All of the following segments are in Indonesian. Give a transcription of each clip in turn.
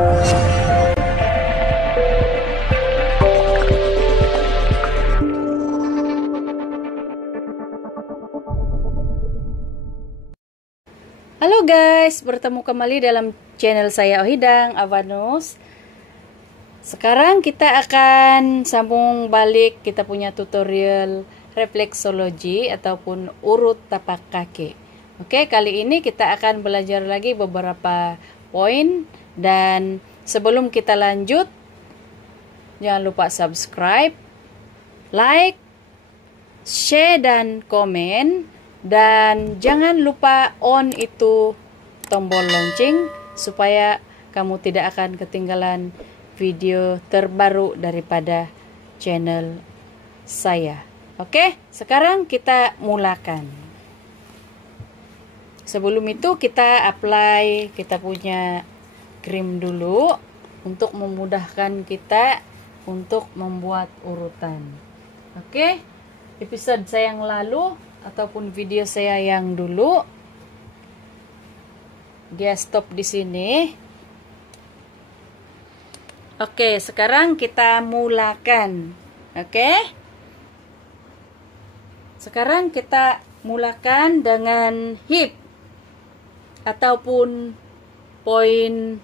Halo guys, bertemu kembali dalam channel saya Ohidang Avanus. Sekarang kita akan sambung balik kita punya tutorial refleksologi ataupun urut tapak kaki. Oke, kali ini kita akan belajar lagi beberapa poin, dan sebelum kita lanjut jangan lupa subscribe, like, share dan komen. Dan jangan lupa on itu tombol lonceng supaya kamu tidak akan ketinggalan video terbaru daripada channel saya. Oke, sekarang kita mulakan. Sebelum itu kita apply kita punya krim dulu untuk memudahkan kita untuk membuat urutan. Oke, episode saya yang lalu ataupun video saya yang dulu dia stop di sini. Oke, sekarang kita mulakan. Oke, sekarang kita mulakan dengan hip ataupun poin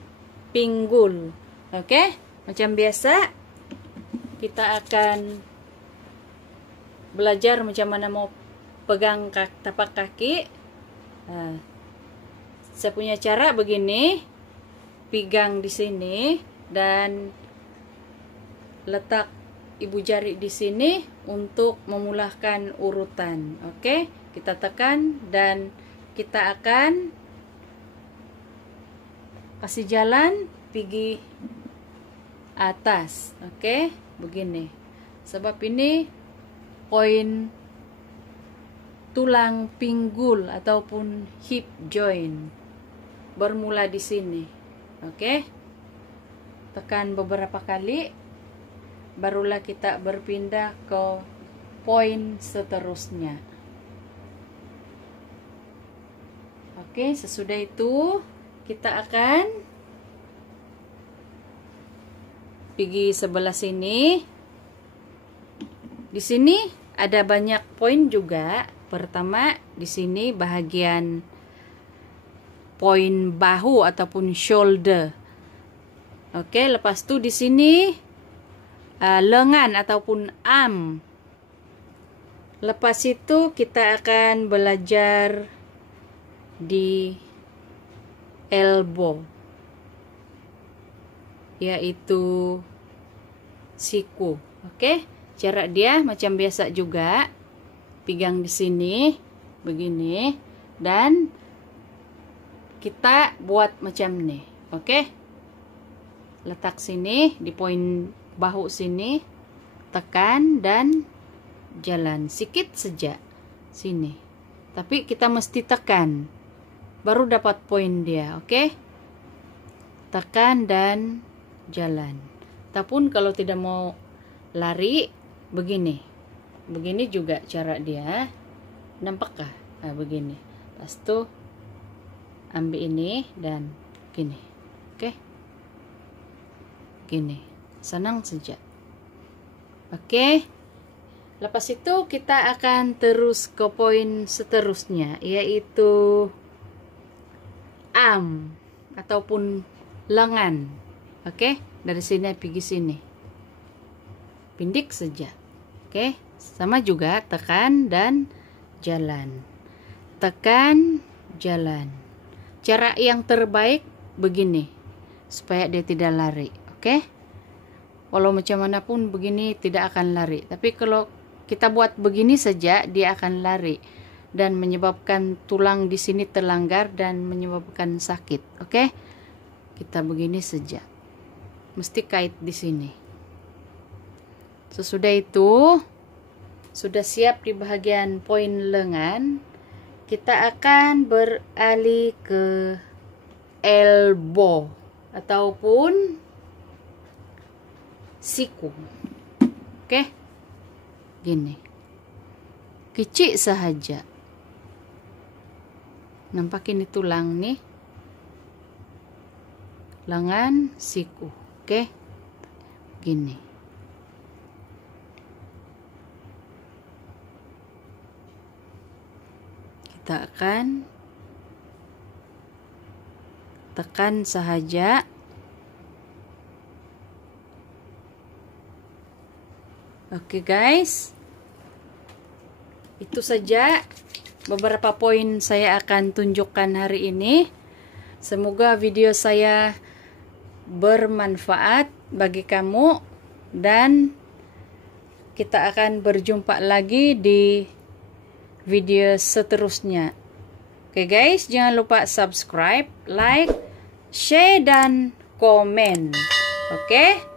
pinggul. Oke, macam biasa kita akan belajar macam mana mau pegang tapak kaki. Nah, saya punya cara begini, pegang di sini dan letak ibu jari di sini untuk memulahkan urutan. Oke, kita tekan dan kita akan kasih jalan pergi atas. Oke, begini. Sebab ini poin tulang pinggul ataupun hip joint bermula di sini. Oke, tekan beberapa kali, barulah kita berpindah ke poin seterusnya. Oke, sesudah itu kita akan pergi sebelah sini. Di sini ada banyak poin juga. Pertama, di sini bahagian poin bahu ataupun shoulder. Oke, lepas itu di sini lengan ataupun arm. Lepas itu kita akan belajar di elbow, yaitu siku. Oke, cara dia macam biasa juga. Pegang di sini begini dan kita buat macam ini. Oke, letak sini di poin bahu sini, tekan dan jalan sedikit saja sini, tapi kita mesti tekan baru dapat poin dia. Oke, tekan dan jalan. Ataupun kalau tidak mau lari begini. Begini juga cara dia. Nampakkah? Nah, begini. Lepas itu ambil ini dan gini. Oke. Gini. Senang saja. Oke. Lepas itu kita akan terus ke poin seterusnya, yaitu arm ataupun lengan. Oke. Dari sini pergi sini. Pindik saja. Oke. Sama juga, tekan dan jalan. Tekan, jalan. Cara yang terbaik begini, supaya dia tidak lari. Oke? Walau macam mana pun begini tidak akan lari. Tapi kalau kita buat begini saja, dia akan lari dan menyebabkan tulang di sini terlanggar dan menyebabkan sakit. Oke? Kita begini saja. Mesti kait di sini. Sesudah itu sudah siap di bagian poin lengan, kita akan beralih ke elbow ataupun siku. Oke, gini, kecil sahaja. Nampak ini tulang nih, lengan siku. Oke. Gini. Kita akan tekan saja. Oke guys, itu saja beberapa poin saya akan tunjukkan hari ini. Semoga video saya bermanfaat bagi kamu, dan kita akan berjumpa lagi di video seterusnya. Oke guys, jangan lupa subscribe, like, share, dan komen. Oke?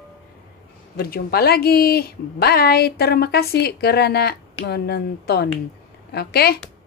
Berjumpa lagi. Bye. Terima kasih karena menonton. Oke?